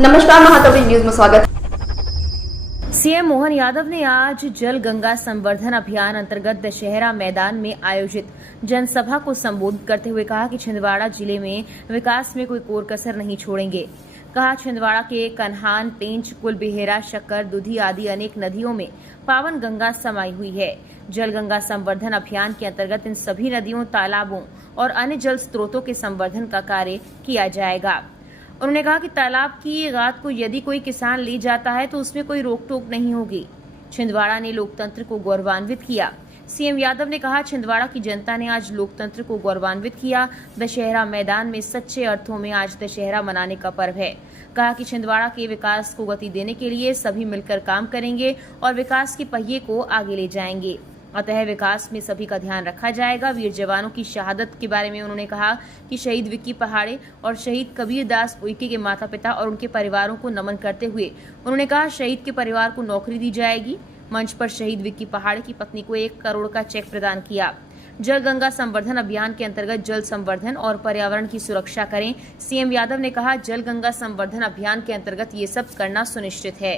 नमस्कार, महातवरी न्यूज में स्वागत। सीएम मोहन यादव ने आज जल गंगा संवर्धन अभियान अंतर्गत दशहरा मैदान में आयोजित जनसभा को संबोधित करते हुए कहा कि छिंदवाड़ा जिले में विकास में कोई कोर कसर नहीं छोड़ेंगे। कहा, छिंदवाड़ा के कन्हान, पेंच, कुलबिहेरा, शक्कर, दुधी आदि अनेक नदियों में पावन गंगा समाई हुई है। जल गंगा संवर्धन अभियान के अंतर्गत इन सभी नदियों, तालाबों और अन्य जल स्रोतों के संवर्धन का कार्य किया जाएगा। उन्होंने कहा कि तालाब की गाद को यदि कोई किसान ले जाता है तो उसमें कोई रोक टोक नहीं होगी। छिंदवाड़ा ने लोकतंत्र को गौरवान्वित किया। सीएम यादव ने कहा, छिंदवाड़ा की जनता ने आज लोकतंत्र को गौरवान्वित किया। दशहरा मैदान में सच्चे अर्थों में आज दशहरा मनाने का पर्व है। कहा कि छिंदवाड़ा के विकास को गति देने के लिए सभी मिलकर काम करेंगे और विकास के पहिए को आगे ले जाएंगे। अतः विकास में सभी का ध्यान रखा जाएगा। वीर जवानों की शहादत के बारे में उन्होंने कहा कि शहीद विक्की पहाड़े और शहीद कबीर दास उइके के माता पिता और उनके परिवारों को नमन करते हुए उन्होंने कहा, शहीद के परिवार को नौकरी दी जाएगी। मंच पर शहीद विक्की पहाड़े की पत्नी को 1 करोड़ का चेक प्रदान किया। जल गंगा संवर्धन अभियान के अंतर्गत जल संवर्धन और पर्यावरण की सुरक्षा करें। सीएम यादव ने कहा, जल गंगा संवर्धन अभियान के अंतर्गत ये सब करना सुनिश्चित है।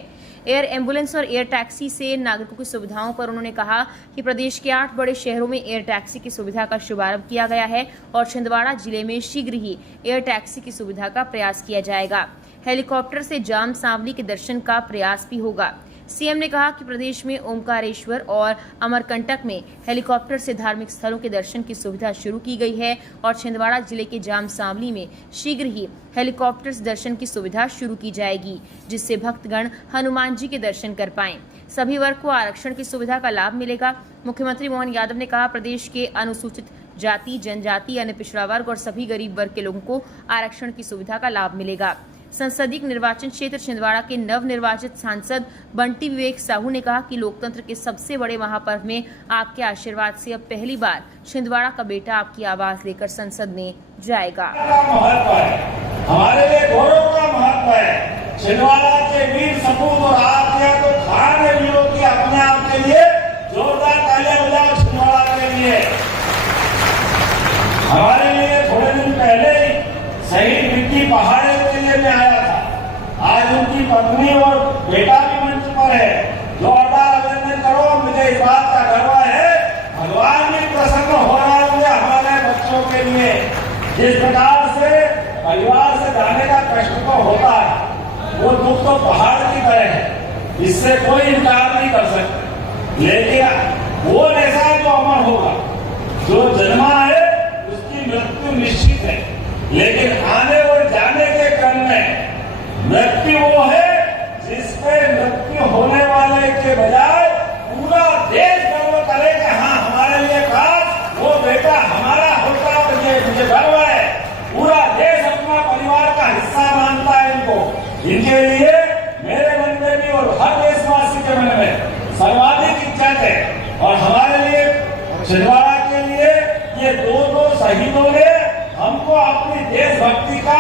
एयर एम्बुलेंस और एयर टैक्सी से नागरिकों की सुविधाओं पर उन्होंने कहा कि प्रदेश के 8 बड़े शहरों में एयर टैक्सी की सुविधा का शुभारंभ किया गया है और छिंदवाड़ा जिले में शीघ्र ही एयर टैक्सी की सुविधा का प्रयास किया जाएगा। हेलीकॉप्टर से जाम सांवली के दर्शन का प्रयास भी होगा। सीएम ने कहा कि प्रदेश में ओमकारेश्वर और अमरकंटक में हेलीकॉप्टर से धार्मिक स्थलों के दर्शन की सुविधा शुरू की गई है और छिंदवाड़ा जिले के जाम सांवली में शीघ्र ही हेलीकॉप्टर से दर्शन की सुविधा शुरू की जाएगी, जिससे भक्तगण हनुमान जी के दर्शन कर पाएं। सभी वर्ग को आरक्षण की सुविधा का लाभ मिलेगा। मुख्यमंत्री मोहन यादव ने कहा, प्रदेश के अनुसूचित जाति, जनजाति, अन्य पिछड़ा वर्ग और सभी गरीब वर्ग के लोगों को आरक्षण की सुविधा का लाभ मिलेगा। संसदीय निर्वाचन क्षेत्र छिंदवाड़ा के नवनिर्वाचित सांसद बंटी विवेक साहू ने कहा कि लोकतंत्र के सबसे बड़े महापर्व में आपके आशीर्वाद से अब पहली बार छिंदवाड़ा का बेटा आपकी आवाज लेकर संसद में जाएगा। हमारे लिए गौरव का महत्व है। छिंदवाड़ा के वीर सपूत और आप या तो खान वीरों की अपने आप के लिए जोरदार तालियां बजाओ छिंदवाड़ा के लिए। हमारे लिए थोड़े दिन पहले शहीद विक्की पहाड़े के लिए मैं आया था। आज उनकी पत्नी और बेटा भी मंच पर है। जोरदार अभिनंदन करो। मुझे इस बात का गर्व है, भगवान भी प्रसन्न हो रहा है हमारे बच्चों के लिए। जिस प्रकार से परिवार से जाने का कष्ट तो होता है, वो दुख तो पहाड़ की तरह है, इससे कोई इनकार नहीं कर सकते। लेकिन वो ऐसा जो अमर होगा, जो जन्मा है उसकी मृत्यु निश्चित है। लेकिन आने और जाने के क्रम में मृत्यु वो है जिसपे मृत्यु होने वाले के बजाय पूरा देश गर्व करे कि हाँ, हमारे लिए खास वो बेटा हमारा होता है। मुझे गर्व है। पूरा देश अपना परिवार का हिस्सा मानता है इनको। इनके लिए मेरे मन में भी और हर देशवासी के मन में सर्वाधिक इज्जत है। और हमारे लिए छिंदवाड़ा के लिए ये दो शहीदों ने हमको अपनी देशभक्ति का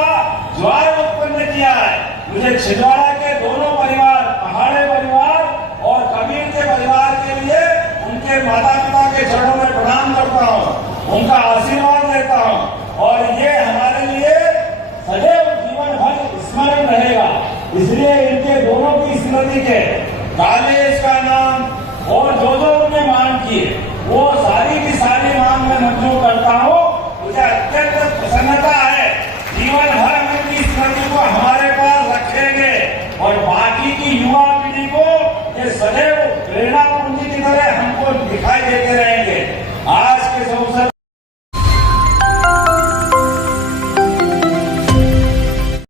ज्वार उत्पन्न किया है। मुझे छिंदवाड़ा के दोनों परिवार, पहाड़े परिवार और कबीर के परिवार के लिए उनके माता पिता के चरणों में प्रणाम करता हूँ, उनका आशीर्वाद लेता हूँ और ये हमारे लिए सदैव जीवन भर स्मरण रहेगा। इसलिए इनके दोनों की स्मृति के कॉलेज का नाम और जो उन्हें मांग किए वो सारी की सारी मांग में मंजूर करता हूँ। मुझे अत्यंत प्रसन्नता है। जीवन भर हम इनकी स्मृति को हमारे पास रखेंगे और बाकी की युवा पीढ़ी को ये सदैव प्रेरणा पूंजी की तरह हमको दिखाई देते रहे।